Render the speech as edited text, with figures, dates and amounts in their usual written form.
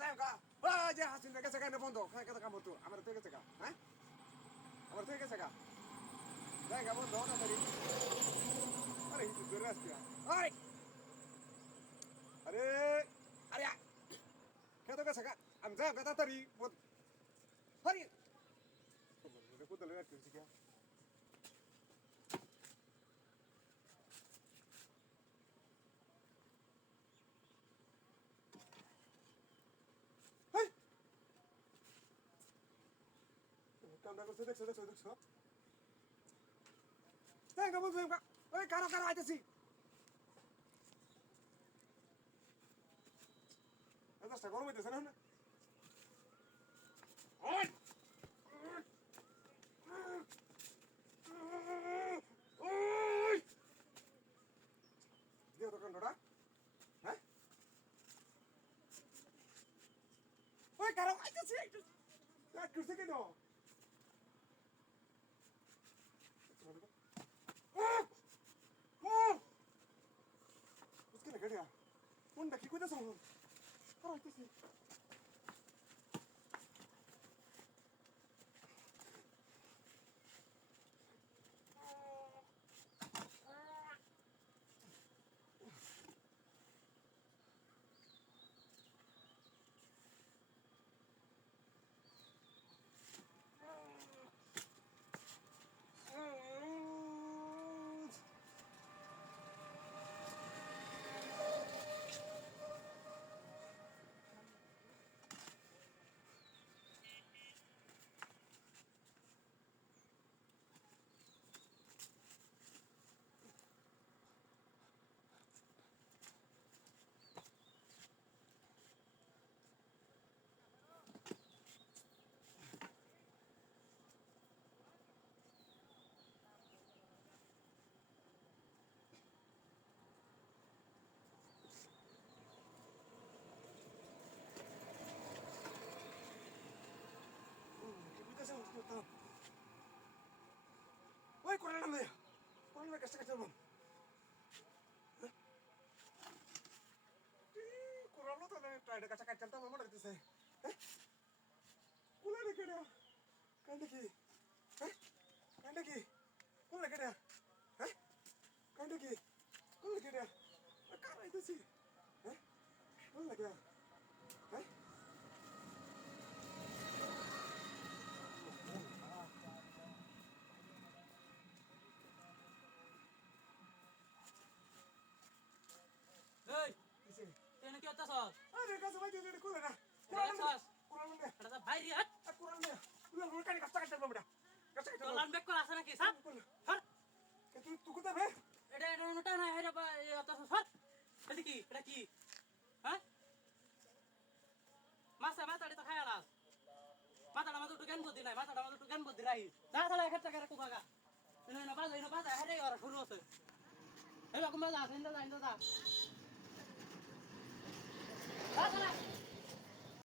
যাই গা ও যে হাসিন গেছে কেন বন্ধ খাই কথা কাম হতো আমার তো গেছে গা হ্যাঁ আমার তো গেছে গা যাই গা বন্ধ না তারি আরে হিট জোরে আসছে আরে আরে আরে খেতে গেছে গা আমি যাই গা তারি আরে কোথায় লয়ে আসছিস কি কামটা করছে দেখছো যাই গা বন্ধু ওই কারো কারো আইতেছি দশটা গরম হইতেছে না ওই ওই দিও তো কান্ডটা হ্যাঁ ওই কারো আইতেছি করছে কেন उसके लगे गया कौन डकी को दसो और आते से ওই কোরআন নামে কোরআনের কাছে কাছে বল কোরআন তো না টাইডে কাছে কাছে চলতে মনে হইতেছে কোলা রে কেডা কান্ডে কি হ্যাঁ কান্ডে কি কোলা কেডা হ্যাঁ কান্ডে কি কোলা কেডা কার আইতেছি হ্যাঁ কোলা কেডা হ্যাঁ এই কিসে তুই কি হতাছ আরে কাছে ভাই যে কোলা না কোরআন নে এটা বাইরে হাট কোরআন নে তুই মোর কানে কাছে কাছে বড়া কাছে কাছে তোলান ব্যাক কর আছে নাকি স্যার হট তুই কোথায় বে এটা নোটা না হেরা হতাছ স্যার এটা কি হ্যাঁ মাথাটা তো খায়া রাস মাথাটা আমাদের একটু জ্ঞান বুদ্ধি নাই মাথাটা আমাদের একটু জ্ঞান বুদ্ধি রাহি যা তাহলে এক টাকা রাখো ভাগা না বাজা হেরে আর শুরু হচ্ছে এই রকম বাজা আছে না যা যা